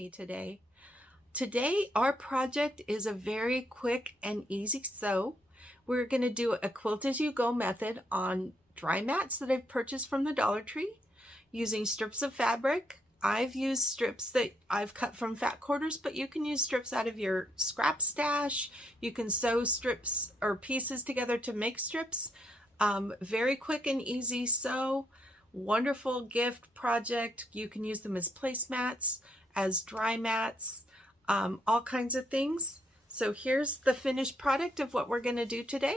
me today. Today our project is a very quick and easy sew. We're going to do a quilt-as-you-go method on dry mats that I've purchased from the Dollar Tree using strips of fabric. I've used strips that I've cut from fat quarters, but you can use strips out of your scrap stash. You can sew strips or pieces together to make strips. Very quick and easy sew. Wonderful gift project. You can use them as placemats, as dry mats, all kinds of things. So here's the finished product of what we're going to do today.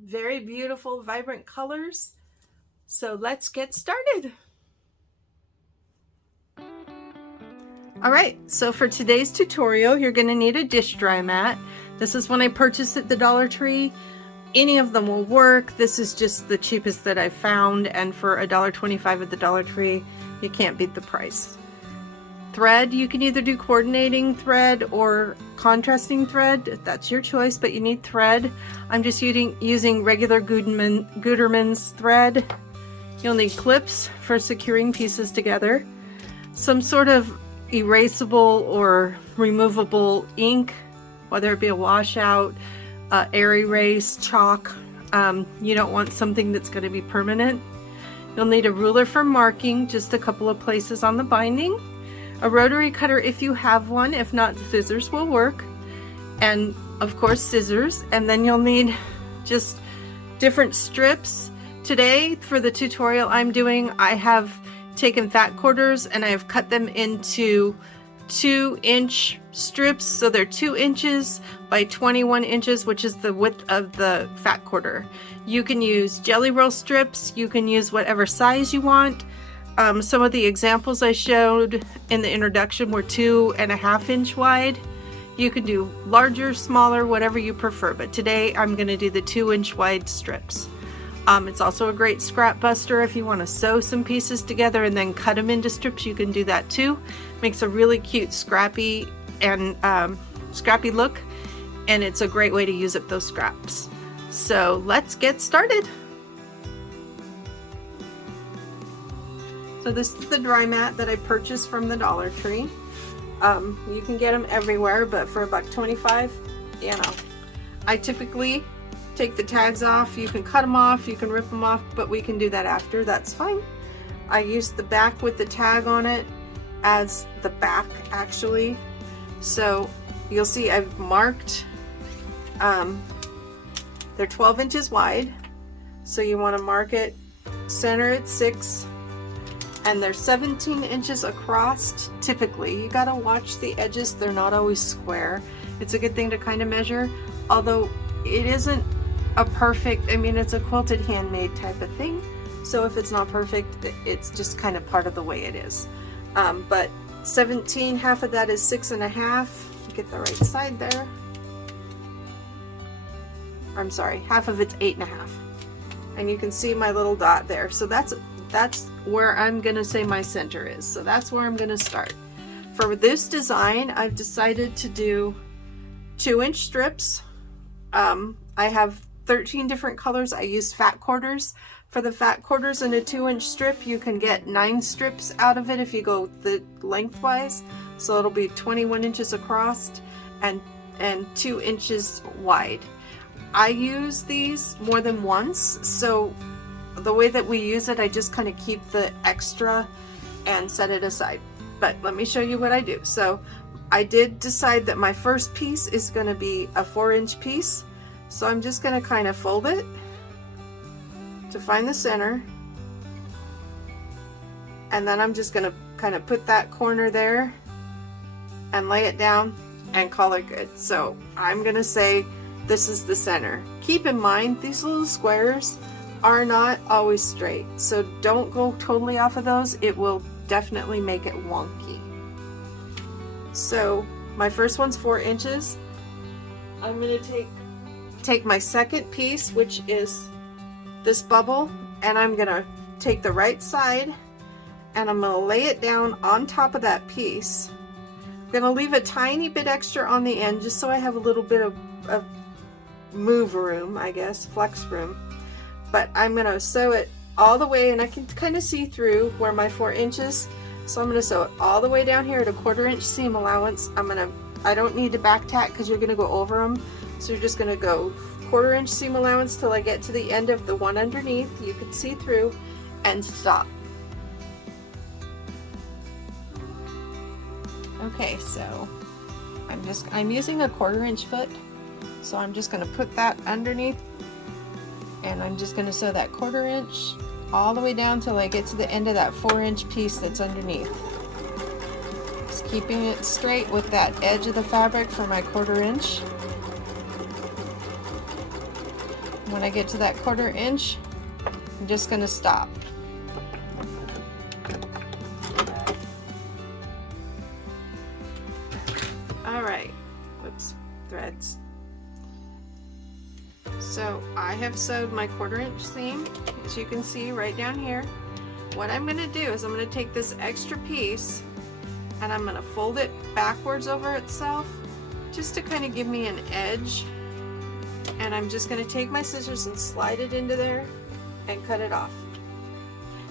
Very beautiful, vibrant colors. So let's get started. All right, so for today's tutorial, you're going to need a dish dry mat. This is one I purchased at the Dollar Tree. Any of them will work. This is just the cheapest that I found, and for $1.25 at the Dollar Tree, you can't beat the price. Thread, you can either do coordinating thread or contrasting thread. That's your choice, but you need thread. I'm just using regular Gutermann's thread. You'll need clips for securing pieces together. Some sort of erasable or removable ink, whether it be a washout, air erase, chalk. You don't want something that's going to be permanent. You'll need a ruler for marking, just a couple of places on the binding. A rotary cutter if you have one. If not, scissors will work. And of course scissors. And then you'll need just different strips. Today for the tutorial I'm doing, I have taken fat quarters and I have cut them into 2-inch strips, so they're 2 inches by 21 inches, which is the width of the fat quarter. You can use jelly roll strips, you can use whatever size you want. Some of the examples I showed in the introduction were 2.5 inch wide. You can do larger, smaller, whatever you prefer, but today I'm going to do the 2-inch wide strips. It's also a great scrap buster if you want to sew some pieces together and then cut them into strips. You can do that too. Makes a really cute scrappy look, and it's a great way to use up those scraps. So let's get started. So this is the dry mat that I purchased from the Dollar Tree. You can get them everywhere, but for $1.25, you know, I typically take the tags off. You can cut them off, you can rip them off, but we can do that after. That's fine. I used the back with the tag on it as the back actually. So you'll see I've marked, they're 12 inches wide. So you want to mark it center at 6, and they're 17 inches across typically. You got to watch the edges. They're not always square. It's a good thing to kind of measure, although it isn't a perfect, I mean, it's a quilted handmade type of thing, so if it's not perfect, it's just kind of part of the way it is. But 17, half of that is 6.5. Get the right side there. I'm sorry, half of it's 8.5, and you can see my little dot there. So that's where I'm gonna say my center is. So that's where I'm gonna start. For this design, I've decided to do 2-inch strips. I have 13 different colors. I use fat quarters. For the fat quarters in a 2-inch strip, you can get 9 strips out of it if you go the lengthwise. So it'll be 21 inches across and 2 inches wide. I use these more than once, so the way that we use it, I just kind of keep the extra and set it aside. But let me show you what I do. So I did decide that my first piece is going to be a 4-inch piece. So I'm just going to kind of fold it to find the center, and then I'm just going to kind of put that corner there and lay it down and call it good. So I'm going to say this is the center. Keep in mind, these little squares are not always straight, so don't go totally off of those. It will definitely make it wonky. So my first one's 4 inches. I'm going to take my second piece, which is this bubble, and I'm gonna take the right side and I'm gonna lay it down on top of that piece. I'm gonna leave a tiny bit extra on the end just so I have a little bit of move room, I guess, flex room. But I'm gonna sew it all the way, and I can kind of see through where my 4 inches. So I'm going to sew it all the way down here at a 1/4 inch seam allowance. I don't need to back tack because you're going to go over them. So you're just going to go 1/4 inch seam allowance till I get to the end of the one underneath. You can see through, and stop. Okay, so I'm using a 1/4 inch foot. So I'm just going to put that underneath, and I'm just going to sew that 1/4 inch all the way down till I get to the end of that 4-inch piece that's underneath. Just keeping it straight with that edge of the fabric for my 1/4 inch. When I get to that 1/4 inch, I'm just going to stop. All right, whoops, threads. So I have sewed my 1/4 inch seam, as you can see right down here. What I'm going to do is I'm going to take this extra piece and I'm going to fold it backwards over itself just to kind of give me an edge. And I'm just going to take my scissors and slide it into there and cut it off.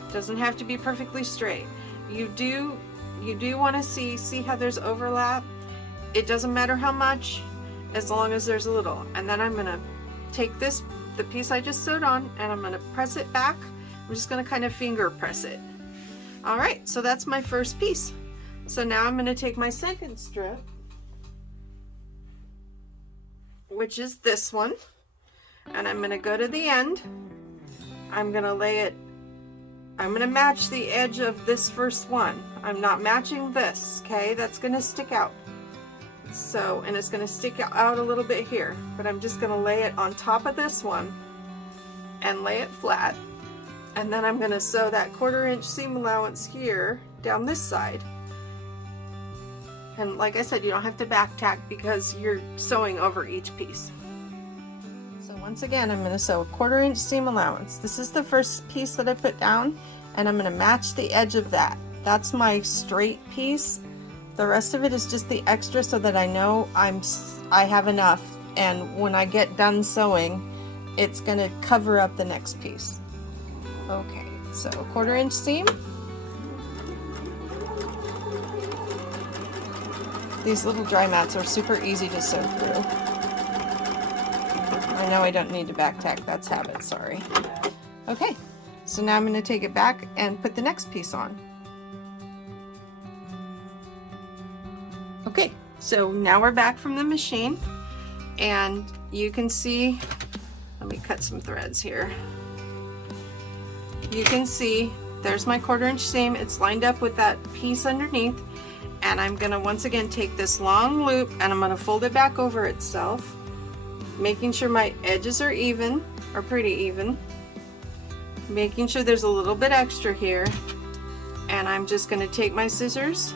It doesn't have to be perfectly straight. You do want to see how there's overlap. It doesn't matter how much, as long as there's a little. And then I'm going to take the piece I just sewed on, and I'm going to press it back. I'm just going to kind of finger press it. All right, so that's my first piece. So now I'm going to take my second strip, which is this one, and I'm going to go to the end. I'm going to match the edge of this first one. I'm not matching this, okay? That's going to stick out. So, and it's going to stick out a little bit here, but I'm just going to lay it on top of this one and lay it flat. And then I'm going to sew that 1/4 inch seam allowance here down this side. And like I said, you don't have to back tack because you're sewing over each piece. So once again, I'm going to sew a 1/4 inch seam allowance. This is the first piece that I put down, and I'm going to match the edge of that. That's my straight piece. The rest of it is just the extra so that I know I have enough, and when I get done sewing, it's going to cover up the next piece. Okay, so 1/4 inch seam. These little dry mats are super easy to sew through. I know I don't need to back tack, that's habit, sorry. Okay, so now I'm going to take it back and put the next piece on. Okay, so now we're back from the machine, and you can see, let me cut some threads here. You can see there's my 1/4 inch seam. It's lined up with that piece underneath, and I'm going to once again take this long loop and I'm going to fold it back over itself, making sure my edges are even, or pretty even, making sure there's a little bit extra here, and I'm just going to take my scissors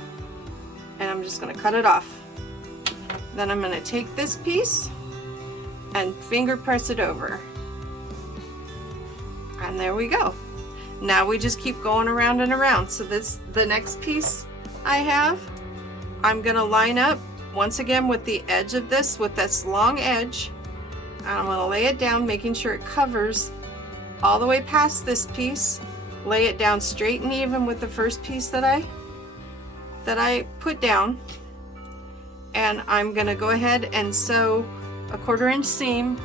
and I'm just going to cut it off. Then I'm going to take this piece and finger press it over, and there we go. Now we just keep going around and around. So the next piece I have, I'm going to line up once again with the edge of this, with this long edge, and I'm going to lay it down, making sure it covers all the way past this piece. Lay it down straight and even with the first piece that I put down, and I'm going to go ahead and sew a 1/4 inch seam.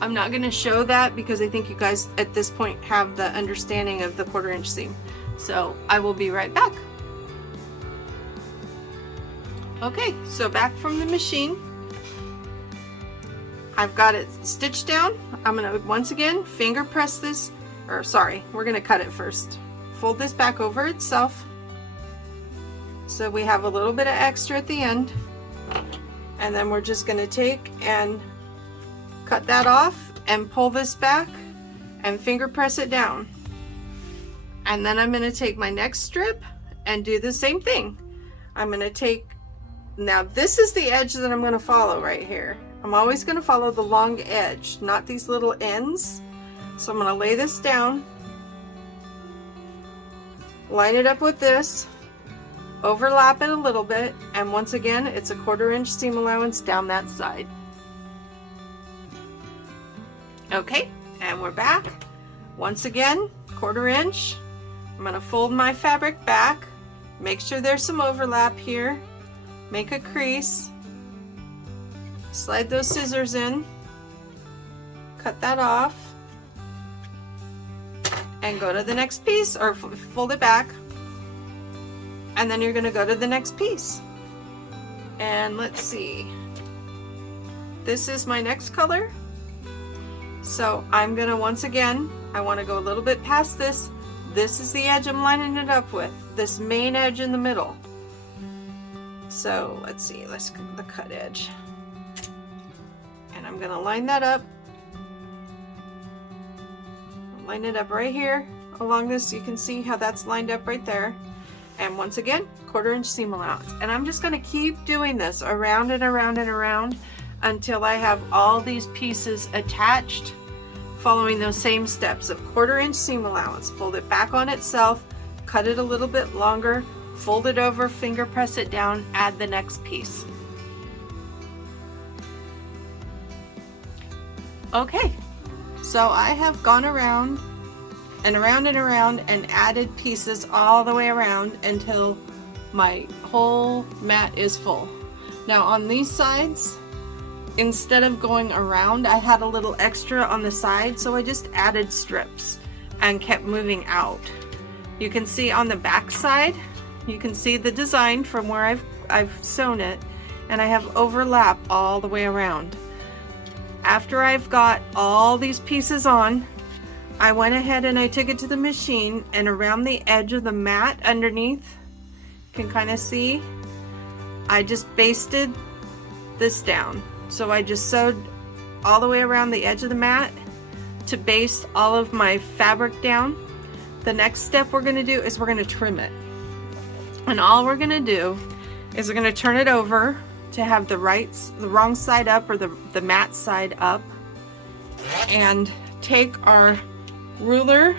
I'm not going to show that because I think you guys at this point have the understanding of the 1/4 inch seam. So I will be right back. Okay, so back from the machine. I've got it stitched down. I'm going to once again finger press this, or sorry, we're going to cut it first. Fold this back over itself, so we have a little bit of extra at the end, and then we're just going to take and cut that off and pull this back and finger press it down. And then I'm going to take my next strip and do the same thing. I'm going to take, now this is the edge that I'm going to follow right here. I'm always going to follow the long edge, not these little ends. So I'm going to lay this down, line it up with this, overlap it a little bit, and once again it's a 1/4 inch seam allowance down that side. Okay, and we're back. Once again, 1/4 inch. I'm going to fold my fabric back Make sure there's some overlap here. Make a crease. Slide those scissors in. Cut that off. And go to the next piece, or fold it back. And then you're going to go to the next piece. And let's see. This is my next color. So I'm going to, once again, I want to go a little bit past this. This is the edge I'm lining it up with. This main edge in the middle. So let's see, let's get the cut edge. And I'm going to line that up. Line it up right here along this. You can see how that's lined up right there. And once again, 1/4 inch seam allowance. And I'm just going to keep doing this around and around and around until I have all these pieces attached, following those same steps of 1/4 inch seam allowance. Fold it back on itself, cut it a little bit longer, fold it over, finger press it down, add the next piece. Okay, so I have gone around and around and around and added pieces all the way around until my whole mat is full. Now on these sides, instead of going around, I had a little extra on the side, so I just added strips and kept moving out. You can see on the back side, you can see the design from where I've sewn it, and I have overlap all the way around. After I've got all these pieces on, I went ahead and I took it to the machine, and around the edge of the mat underneath, you can kind of see, I just basted this down. So I just sewed all the way around the edge of the mat to baste all of my fabric down. The next step we're going to do is we're going to trim it. And all we're going to do is we're going to turn it over to have the wrong side up, or the mat side up, and take our ruler,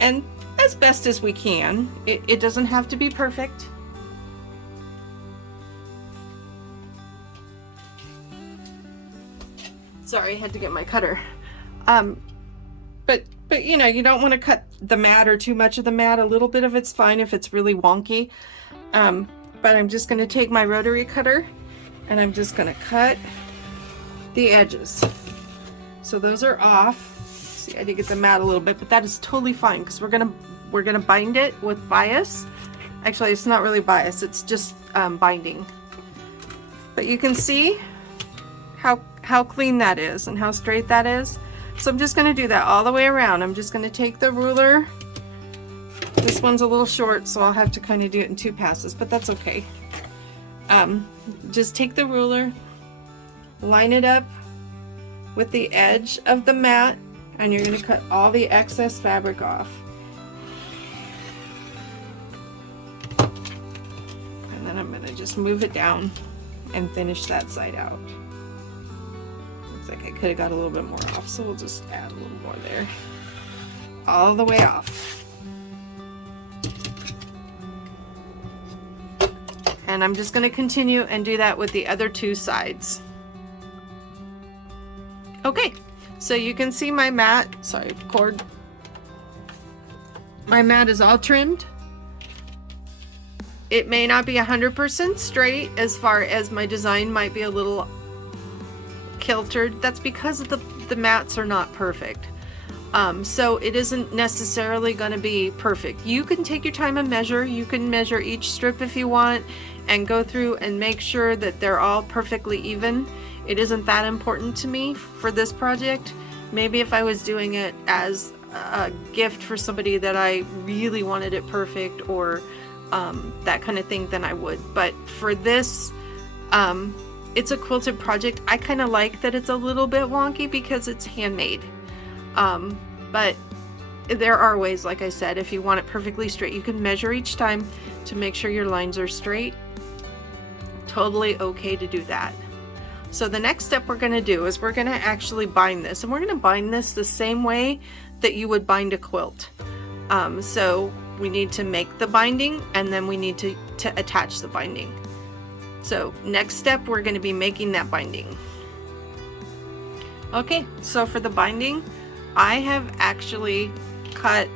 and as best as we can, it doesn't have to be perfect. Sorry, I had to get my cutter. But you know, you don't want to cut the mat or too much of the mat. A little bit of it's fine if it's really wonky. But I'm just going to take my rotary cutter and I'm just going to cut the edges. So those are off. See, I did get the mat a little bit, but that is totally fine because we're gonna bind it with bias. Actually, it's not really bias, it's just binding. But you can see how clean that is and how straight that is. So I'm just going to do that all the way around. I'm just going to take the ruler. This one's a little short, so I'll have to kind of do it in 2 passes, but that's okay. Just take the ruler, line it up with the edge of the mat, and you're going to cut all the excess fabric off. And then I'm going to just move it down and finish that side out. Looks like I could have got a little bit more off, so we'll just add a little more there. All the way off. And I'm just going to continue and do that with the other 2 sides. Okay, so you can see my mat, sorry, cord. My mat is all trimmed. It may not be 100% straight, as far as my design might be a little kiltered. That's because the mats are not perfect. So it isn't necessarily going to be perfect. You can take your time and measure. You can measure each strip if you want and go through and make sure that they're all perfectly even. It isn't that important to me for this project. Maybe if I was doing it as a gift for somebody that I really wanted it perfect, or that kind of thing, then I would. But for this, it's a quilted project. I kind of like that it's a little bit wonky because it's handmade. But there are ways, like I said, if you want it perfectly straight, you can measure each time to make sure your lines are straight. Totally okay to do that. So the next step we're going to do is we're going to actually bind this, and we're going to bind this the same way that you would bind a quilt. So we need to make the binding, and then we need to attach the binding. So next step, we're going to be making that binding. Okay, so for the binding, I have actually cut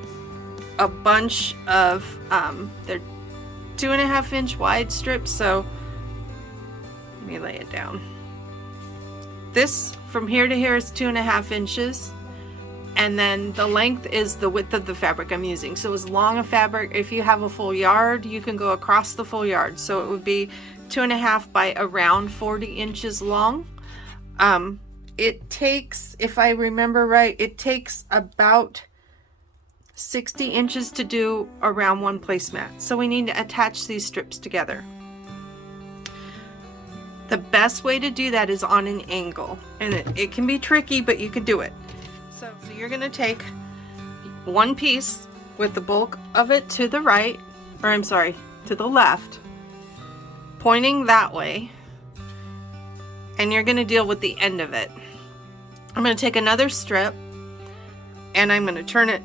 a bunch of, they're 2.5 inch wide strips, so let me lay it down. This from here to here is 2.5 inches, and then the length is the width of the fabric I'm using. So as long a fabric, if you have a full yard, you can go across the full yard. So it would be 2.5 by around 40 inches long. It takes, if I remember right, it takes about 60 inches to do around one placemat. So we need to attach these strips together. The best way to do that is on an angle, and it can be tricky, but you can do it. So you're going to take one piece with the bulk of it to the right, or I'm sorry, to the left, pointing that way, and you're going to deal with the end of it. I'm going to take another strip and I'm going to turn it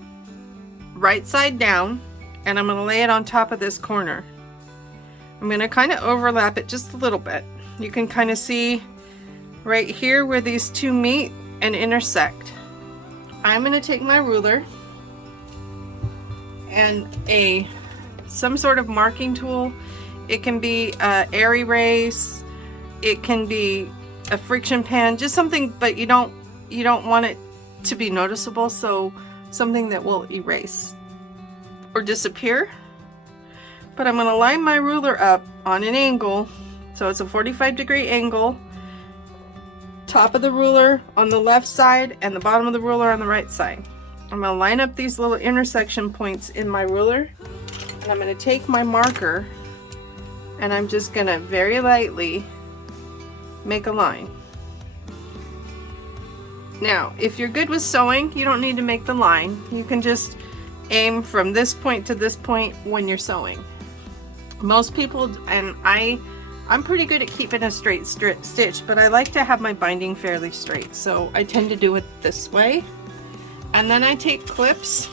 right side down, and I'm going to lay it on top of this corner. I'm going to kind of overlap it just a little bit. You can kind of see right here where these two meet and intersect. I'm going to take my ruler and some sort of marking tool. It can be air erase, it can be a friction pen, just something, but you don't want it to be noticeable, so something that will erase or disappear. But I'm going to line my ruler up on an angle, so it's a 45-degree angle, top of the ruler on the left side and the bottom of the ruler on the right side. I'm going to line up these little intersection points in my ruler, and I'm going to take my marker and I'm just going to very lightly make a line. Now, if you're good with sewing, you don't need to make the line. You can just aim from this point to this point when you're sewing. Most people, and I'm pretty good at keeping a straight stitch, but I like to have my binding fairly straight, so I tend to do it this way. And then I take clips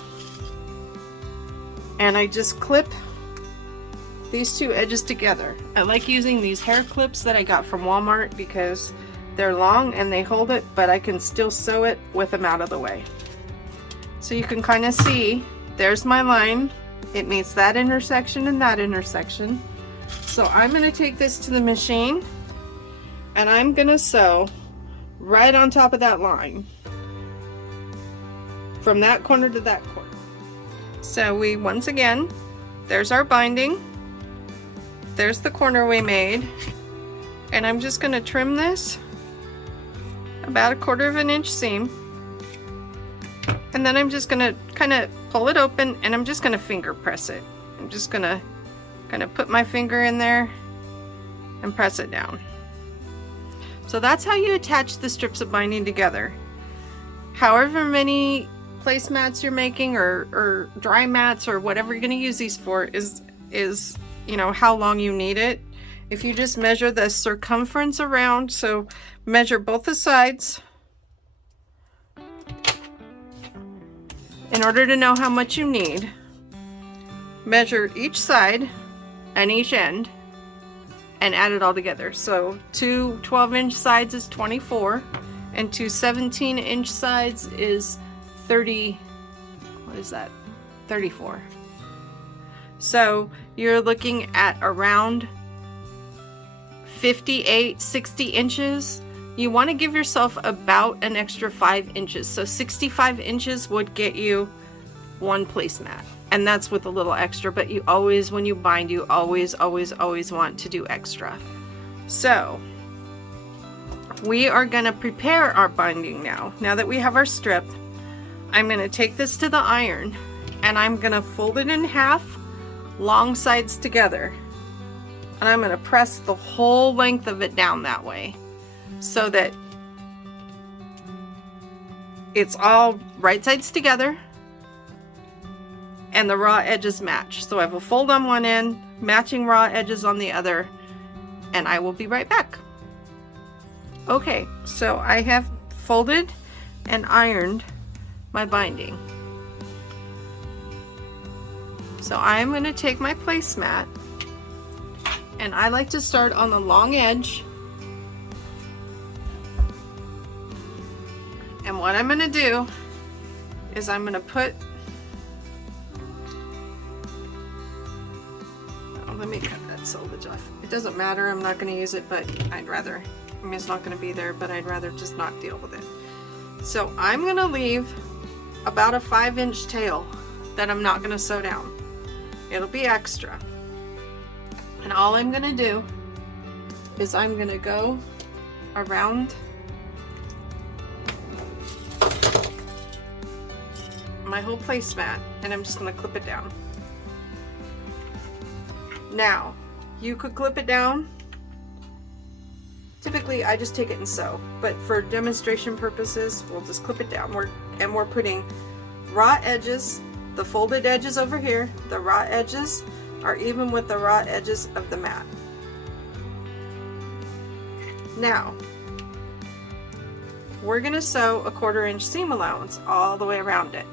and I just clip these two edges together. I like using these hair clips that I got from Walmart because they're long and they hold it, but I can still sew it with them out of the way. So you can kind of see, there's my line. It meets that intersection and that intersection. So I'm going to take this to the machine and I'm going to sew right on top of that line, from that corner to that corner. So once again, there's our binding, there's the corner we made, and I'm just going to trim this about 1/4 inch seam, and then I'm just going to kind of pull it open and I'm just going to finger press it. I'm just going to kind of put my finger in there and press it down. So that's how you attach the strips of binding together. However many placemats you're making, or dry mats, or whatever you're going to use these for, is you know how long you need it. If you just measure the circumference around, so measure both the sides in order to know how much you need. Measure each side and each end and add it all together. So two 12-inch sides is 24, and two 17-inch sides is 30, what is that? 34. So you're looking at around 58, 60 inches. You want to give yourself about an extra 5 inches. So 65 inches would get you one placemat. And that's with a little extra, but you always, when you bind, you always want to do extra. So we are going to prepare our binding now. Now that we have our strip, I'm going to take this to the iron and I'm going to fold it in half, long sides together. And I'm going to press the whole length of it down that way so that it's all right sides together and the raw edges match. So I have a fold on one end, matching raw edges on the other, and I will be right back. Okay, so I have folded and ironed my binding. So I'm going to take my placemat, and I like to start on the long edge. And what I'm going to do is I'm going to put, let me cut that selvage off. It doesn't matter, I'm not going to use it, but I'd rather, I mean, it's not going to be there, but I'd rather just not deal with it. So I'm going to leave about a 5-inch tail that I'm not going to sew down. It'll be extra. And all I'm going to do is I'm going to go around my whole placemat, and I'm just going to clip it down. Now, you could clip it down. Typically, I just take it and sew, but for demonstration purposes, we'll just clip it down. We're putting raw edges, the folded edges over here. The raw edges are even with the raw edges of the mat. Now, we're going to sew a 1/4 inch seam allowance all the way around it,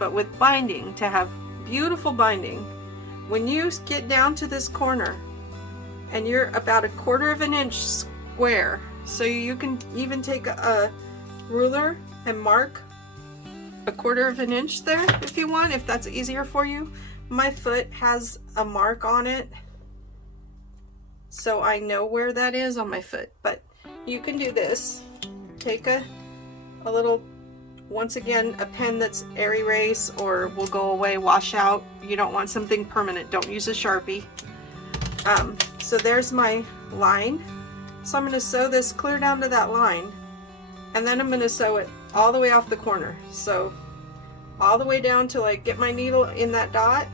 but with binding to have beautiful binding. When you get down to this corner and you're about a 1/4 inch square, so you can even take a ruler and mark a 1/4 inch there if you want, if that's easier for you. My foot has a mark on it, so I know where that is on my foot, but you can do this. Take a little, once again, a pen that's air erase or will go away, wash out. You don't want something permanent. Don't use a Sharpie. So there's my line. So I'm going to sew this clear down to that line, and then I'm going to sew it all the way off the corner. So all the way down till I get my needle in that dot,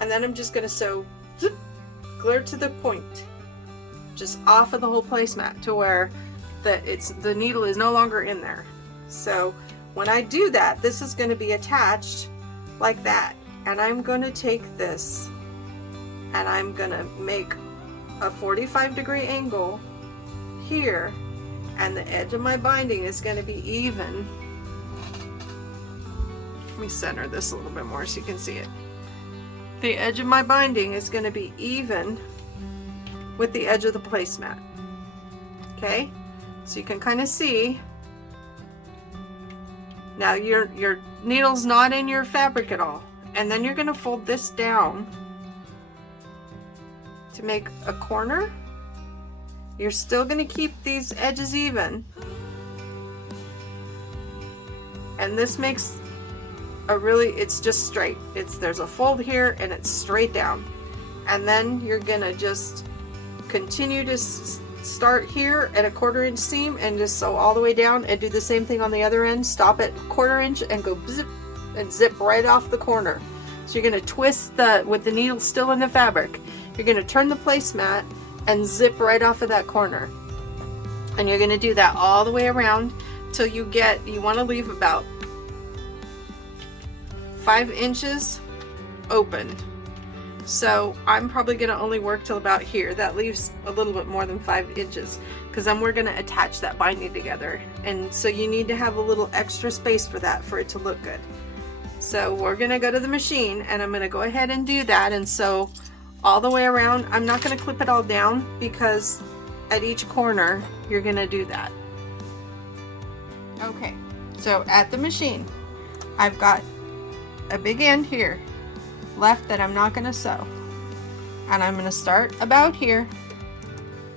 and then I'm just going to sew zip, clear to the point, just off of the whole placemat to where the needle is no longer in there. So when I do that, this is going to be attached like that, and I'm going to take this and I'm going to make a 45-degree angle here, and the edge of my binding is going to be even. Let me center this a little bit more so you can see it. The edge of my binding is going to be even with the edge of the placemat. Okay, so you can kind of see. Now your needle's not in your fabric at all, and then you're going to fold this down to make a corner. You're still going to keep these edges even, and this makes a really, it's just straight. There's a fold here and it's straight down, and then you're going to just continue to start here at a 1/4 inch seam and just sew all the way down, and do the same thing on the other end. Stop at 1/4 inch and go zip and zip right off the corner. So you're going to twist with the needle still in the fabric. You're going to turn the placemat and zip right off of that corner, and you're going to do that all the way around till you want to leave about 5 inches open. So I'm probably going to only work till about here. That leaves a little bit more than 5 inches, because then we're going to attach that binding together, and so you need to have a little extra space for that, for it to look good. So we're going to go to the machine, and I'm going to go ahead and do that and sew all the way around. I'm not going to clip it all down, because at each corner you're going to do that. Okay, so at the machine I've got a big end here left that I'm not going to sew, and I'm going to start about here,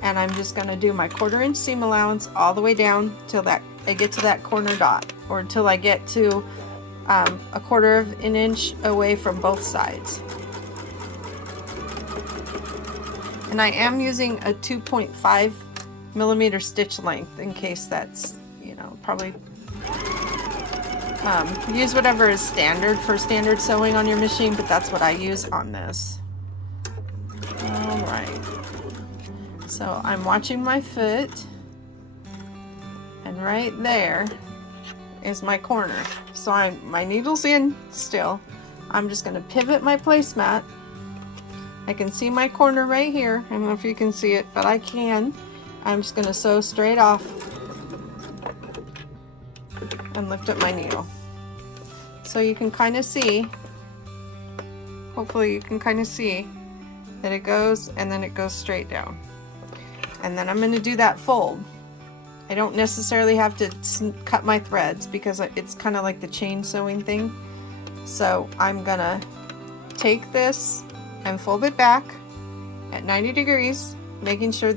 and I'm just going to do my 1/4 inch seam allowance all the way down till I get to that corner dot, or until I get to a 1/4 inch away from both sides. And I am using a 2.5 millimeter stitch length, in case that's, probably use whatever is standard for standard sewing on your machine, but that's what I use on this. Alright, so I'm watching my foot, and right there is my corner. So my needle's in still. I'm just going to pivot my placemat. I can see my corner right here. I don't know if you can see it, but I can. I'm just going to sew straight off and lift up my needle. So you can kind of see, hopefully you can kind of see that it goes, and then it goes straight down. And then I'm going to do that fold. I don't necessarily have to cut my threads, because it's kind of like the chain sewing thing. So I'm going to take this and fold it back, at 90 degrees, making sure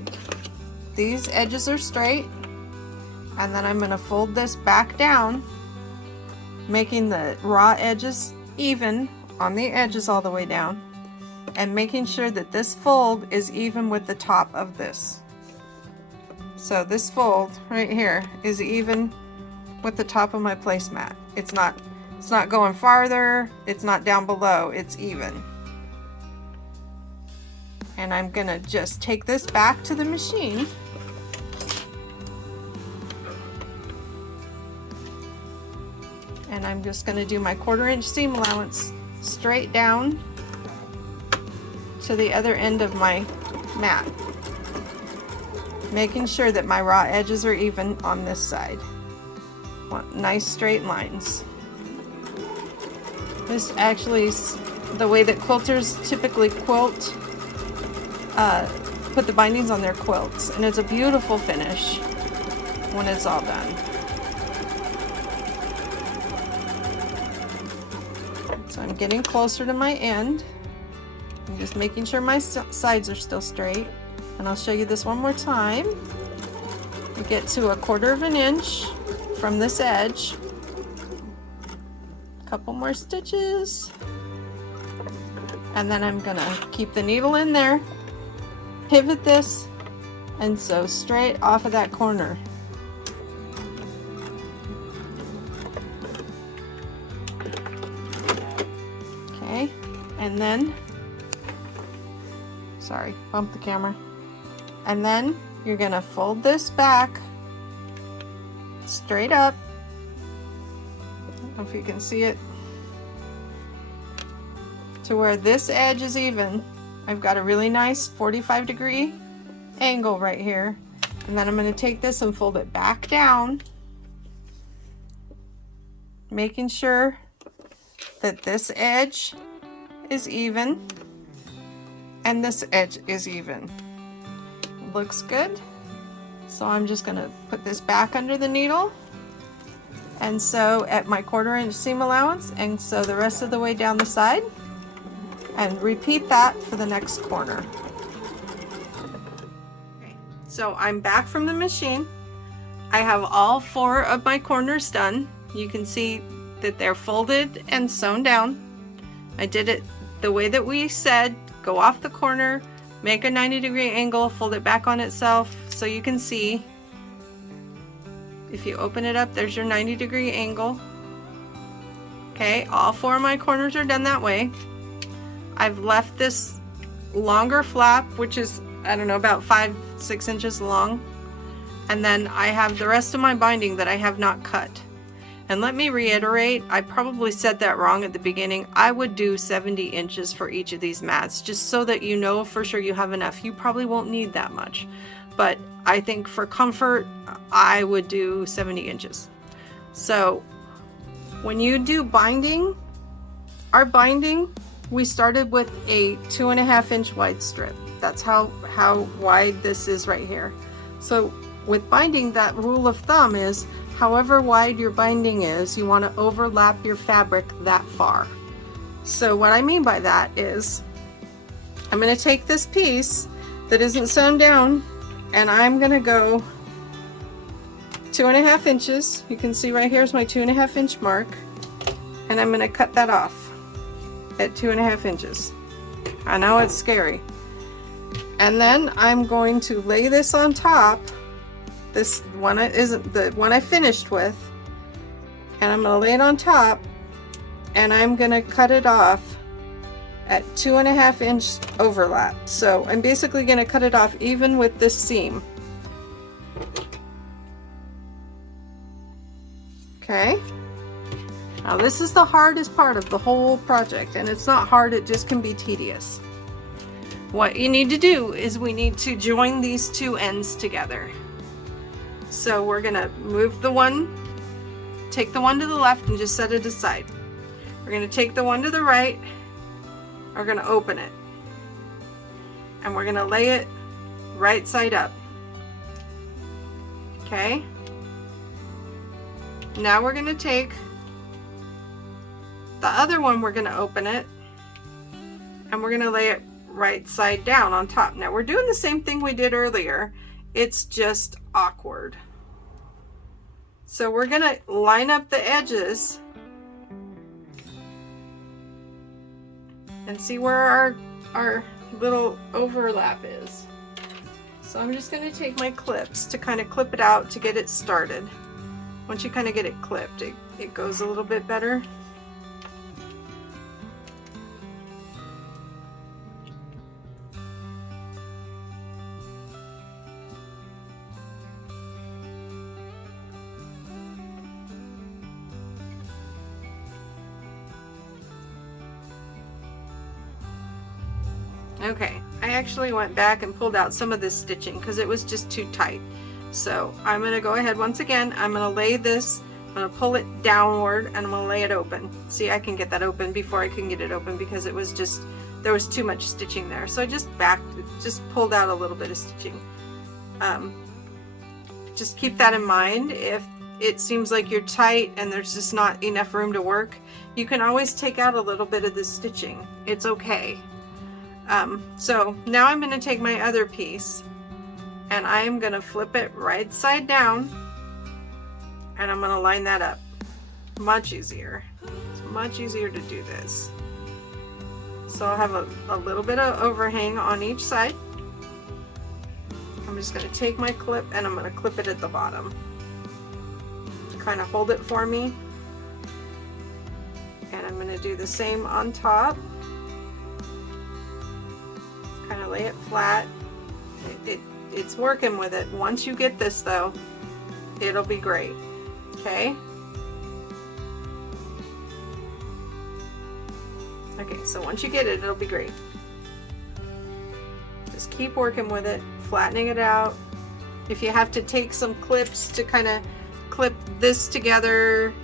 these edges are straight. And then I'm going to fold this back down, making the raw edges even on the edges all the way down, and making sure that this fold is even with the top of this. So this fold right here is even with the top of my placemat. It's not going farther, it's not down below, it's even. And I'm gonna just take this back to the machine. And I'm just gonna do my 1/4 inch seam allowance straight down to the other end of my mat, making sure that my raw edges are even on this side. Want nice straight lines. This actually is the way that quilters typically quilt, put the bindings on their quilts, and it's a beautiful finish when it's all done. So I'm getting closer to my end. I'm just making sure my sides are still straight. And I'll show you this one more time. We get to 1/4 inch from this edge. A couple more stitches. And then I'm gonna keep the needle in there, pivot this, and sew straight off of that corner. Okay, and then, sorry, bumped the camera. And then you're gonna fold this back straight up. I don't know if you can see it, to where this edge is even. I've got a really nice 45-degree angle right here. And then I'm gonna take this and fold it back down, making sure that this edge is even and this edge is even. Looks good. So I'm just gonna put this back under the needle and sew at my 1/4 inch seam allowance, and sew the rest of the way down the side, and repeat that for the next corner. Okay, so I'm back from the machine. I have all 4 of my corners done. You can see that they're folded and sewn down. I did it the way that we said. Go off the corner, make a 90-degree angle, fold it back on itself, so you can see. If you open it up, there's your 90-degree angle. Okay, all 4 of my corners are done that way. I've left this longer flap, which is, I don't know, about 5-6 inches long. And then I have the rest of my binding that I have not cut. And let me reiterate, I probably said that wrong at the beginning. I would do 70 inches for each of these mats, just so that you know for sure you have enough. You probably won't need that much, but I think for comfort, I would do 70 inches. So when you do binding, our binding, we started with a 2.5 inch wide strip. That's how wide this is right here. So with binding, that rule of thumb is however wide your binding is, you want to overlap your fabric that far. So what I mean by that is, I'm going to take this piece that isn't sewn down, and I'm going to go 2.5 inches. You can see right here's my 2.5 inch mark, and I'm going to cut that off at 2.5 inches. I know it's scary. And then I'm going to lay this on top. This one isn't the one I finished with, and I'm going to lay it on top, and I'm going to cut it off at 2.5 inch overlap. So I'm basically going to cut it off even with this seam. Okay, now this is the hardest part of the whole project, and it's not hard, it just can be tedious. What you need to do is we need to join these 2 ends together. So we're gonna move the one, take the one to the left and just set it aside. We're gonna take the one to the right, we're gonna open it, and we're gonna lay it right side up. Okay? Now we're gonna take the other one, we're gonna open it, and we're gonna lay it right side down on top. Now we're doing the same thing we did earlier. It's just awkward. So we're gonna line up the edges and see where our little overlap is. So I'm just gonna take my clips to kind of clip it out to get it started. Once you kind of get it clipped, it goes a little bit better. Okay, I actually went back and pulled out some of this stitching because it was just too tight. So I'm going to go ahead once again, I'm going to lay this, I'm going to pull it downward and I'm going to lay it open. See, I can get that open before I can get it open because it was just, there was too much stitching there. So I just pulled out a little bit of stitching. Just keep that in mind. If it seems like you're tight and there's just not enough room to work, you can always take out a little bit of the stitching. It's okay. So now I'm going to take my other piece and I'm going to flip it right side down and I'm going to line that up. Much easier. It's much easier to do this. So I'll have a little bit of overhang on each side. I'm just going to take my clip and I'm going to clip it at the bottom. Kind of hold it for me. And I'm going to do the same on top. Kind of lay it flat. It's working with it. Once you get this though, it'll be great. Okay? Okay, so once you get it, it'll be great. Just keep working with it, flattening it out. If you have to take some clips to kind of clip this together,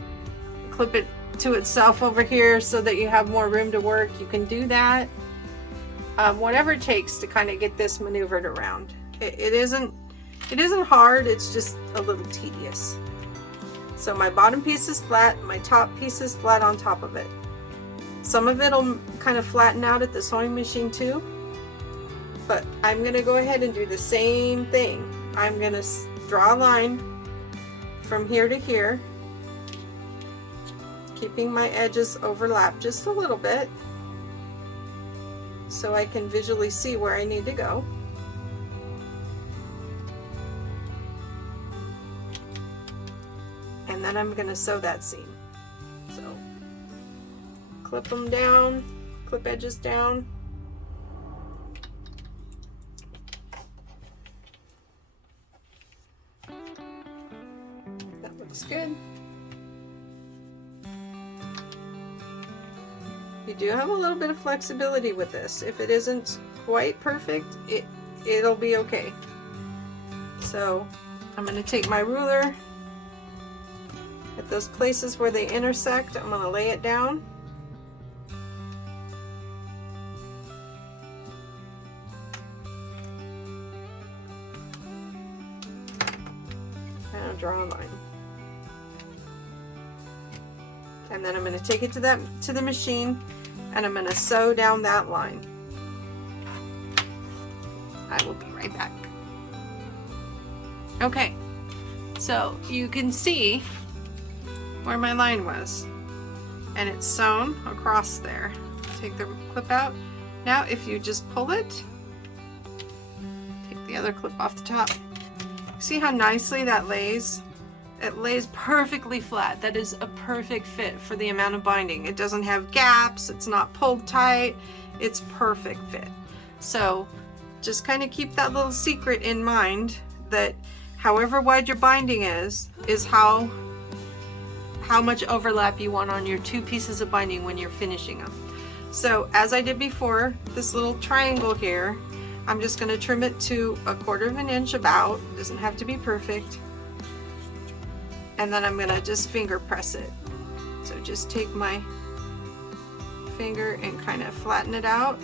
clip it to itself over here so that you have more room to work, you can do that. Whatever it takes to kind of get this maneuvered around. It isn't hard, it's just a little tedious. So my bottom piece is flat, my top piece is flat on top of it. Some of it'll kind of flatten out at the sewing machine too, but I'm going to go ahead and do the same thing. I'm going to draw a line from here to here, keeping my edges overlap just a little bit so I can visually see where I need to go. And then I'm going to sew that seam. So clip them down, clip edges down. That looks good. You do have a little bit of flexibility with this. If it isn't quite perfect, it'll be okay. So I'm going to take my ruler at those places where they intersect. I'm going to lay it down. And I'll draw a line. And then I'm going to take it to the machine and I'm going to sew down that line. I will be right back. Okay, so you can see where my line was and it's sewn across there. Take the clip out. Now if you just pull it, take the other clip off the top. See how nicely that lays? It lays perfectly flat. That is a perfect fit for the amount of binding. It doesn't have gaps, it's not pulled tight, it's perfect fit. So just kind of keep that little secret in mind that however wide your binding is how much overlap you want on your two pieces of binding when you're finishing them. So as I did before, this little triangle here, I'm just going to trim it to 1/4 of an inch about. It doesn't have to be perfect. And then I'm going to just finger press it. So just take my finger and kind of flatten it out.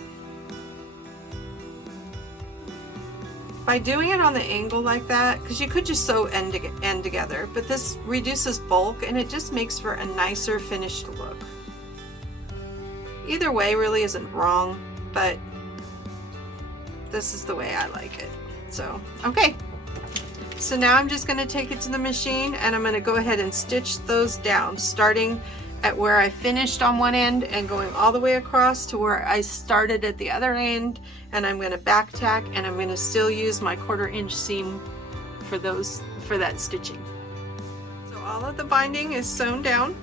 By doing it on the angle like that, because you could just sew end together, but this reduces bulk and it just makes for a nicer finished look. Either way really isn't wrong, but this is the way I like it. So, okay. So now I'm just going to take it to the machine and I'm going to go ahead and stitch those down, starting at where I finished on one end and going all the way across to where I started at the other end, and I'm going to back tack, and I'm going to still use my 1/4 inch seam for that stitching. So all of the binding is sewn down,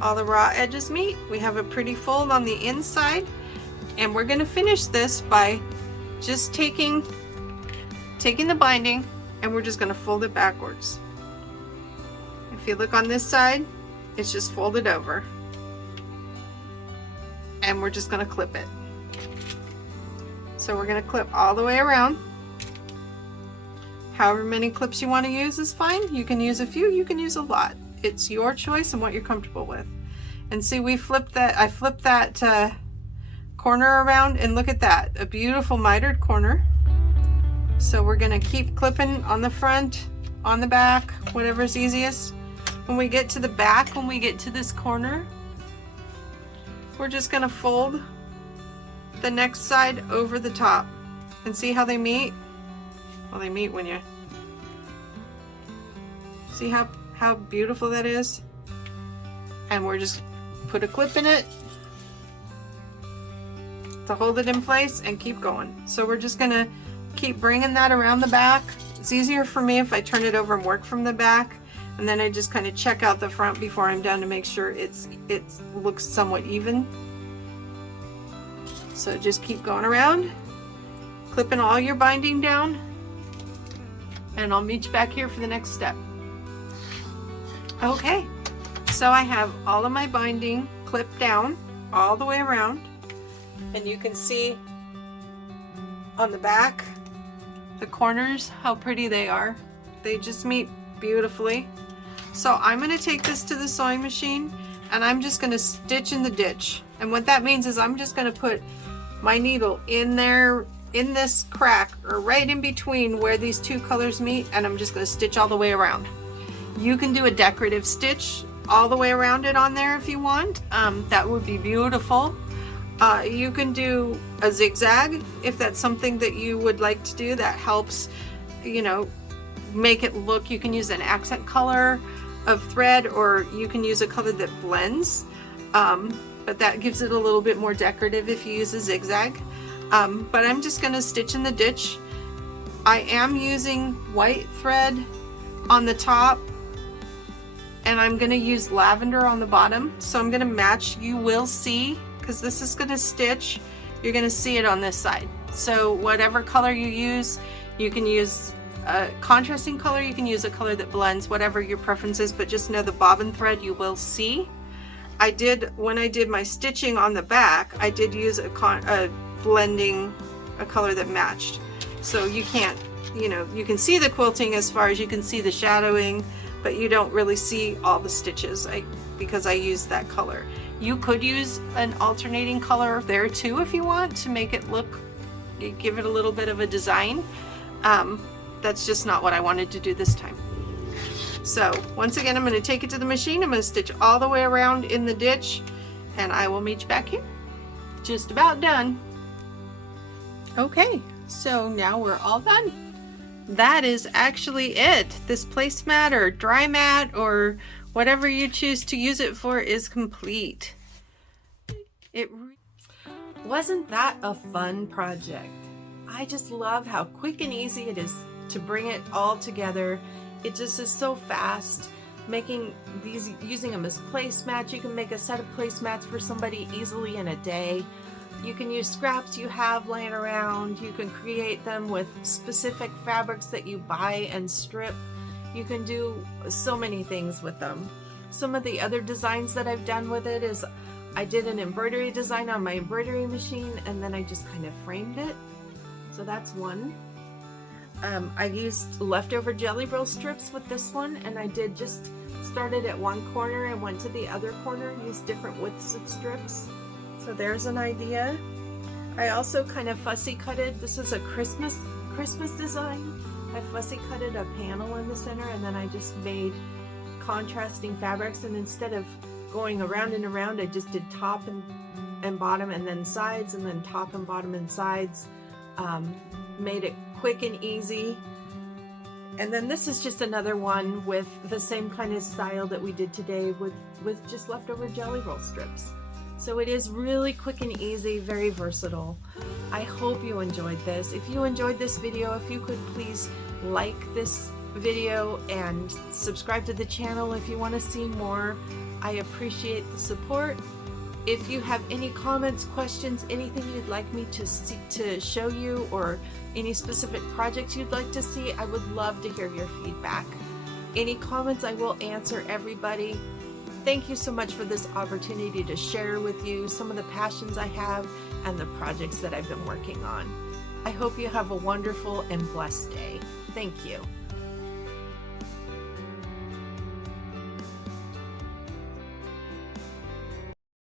all the raw edges meet, we have a pretty fold on the inside, and we're going to finish this by just taking the binding and we're just going to fold it backwards. If you look on this side, it's just folded over, and we're just going to clip it. So we're going to clip all the way around. However many clips you want to use is fine. You can use a few, you can use a lot. It's your choice and what you're comfortable with. And see, I flipped that corner around, and look at that, a beautiful mitered corner. So we're going to keep clipping on the front, on the back, whatever's easiest. When we get to the back, when we get to this corner, we're just going to fold the next side over the top. And see how they meet? Well, they meet when you see how beautiful that is. And we're just put a clip in it to hold it in place and keep going. So we're just going to keep bringing that around the back. It's easier for me if I turn it over and work from the back, and then I just kind of check out the front before I'm done to make sure it looks somewhat even. So just keep going around, clipping all your binding down, and I'll meet you back here for the next step. Okay, so I have all of my binding clipped down all the way around, and you can see on the back the corners how pretty they are. They just meet beautifully. So I'm going to take this to the sewing machine, and I'm just going to stitch in the ditch. And what that means is I'm just going to put my needle in there, in this crack, or right in between where these two colors meet, and I'm just going to stitch all the way around. You can do a decorative stitch all the way around it on there if you want. That would be beautiful. You can do a zigzag if that's something that you would like to do. That helps, you know, make it look. You can use an accent color of thread, or you can use a color that blends, but that gives it a little bit more decorative if you use a zigzag. But I'm just going to stitch in the ditch. I am using white thread on the top, and I'm going to use lavender on the bottom, so I'm going to match. You will see, because this is going to stitch, you're going to see it on this side. So whatever color you use, you can use a contrasting color, you can use a color that blends, whatever your preference is, but just know the bobbin thread you will see. When I did my stitching on the back, I did use a color that matched. So you can't, you know, you can see the quilting as far as you can see the shadowing, but you don't really see all the stitches because I used that color. You could use an alternating color there too if you want to make it look, give it a little bit of a design. That's just not what I wanted to do this time. So once again, I'm going to take it to the machine. I'm going to stitch all the way around in the ditch, and I will meet you back here. Just about done. Okay, so now we're all done. That is actually it. This placemat or dry mat or whatever you choose to use it for is complete. Wasn't that a fun project? I just love how quick and easy it is to bring it all together. It just is so fast. Making these, using them as placemats, you can make a set of placemats for somebody easily in a day. You can use scraps you have laying around. You can create them with specific fabrics that you buy and strip. You can do so many things with them. Some of the other designs that I've done with it is I did an embroidery design on my embroidery machine, and then I just kind of framed it. So that's one. I used leftover jelly roll strips with this one, and I did just started at one corner and went to the other corner, used different widths of strips. So there's an idea. I also kind of fussy cutted, this is a Christmas design. I fussy cutted a panel in the center, and then I just made contrasting fabrics, and instead of going around and around, I just did top and bottom, and then sides, and then top and bottom and sides. Made it quick and easy. And then this is just another one with the same kind of style that we did today with just leftover jelly roll strips. So it is really quick and easy, very versatile. I hope you enjoyed this. If you enjoyed this video, if you could please like this video and subscribe to the channel if you want to see more. I appreciate the support. If you have any comments, questions, anything you'd like me to show you, or any specific projects you'd like to see, I would love to hear your feedback. Any comments I will answer, everybody. Thank you so much for this opportunity to share with you some of the passions I have and the projects that I've been working on. I hope you have a wonderful and blessed day. Thank you.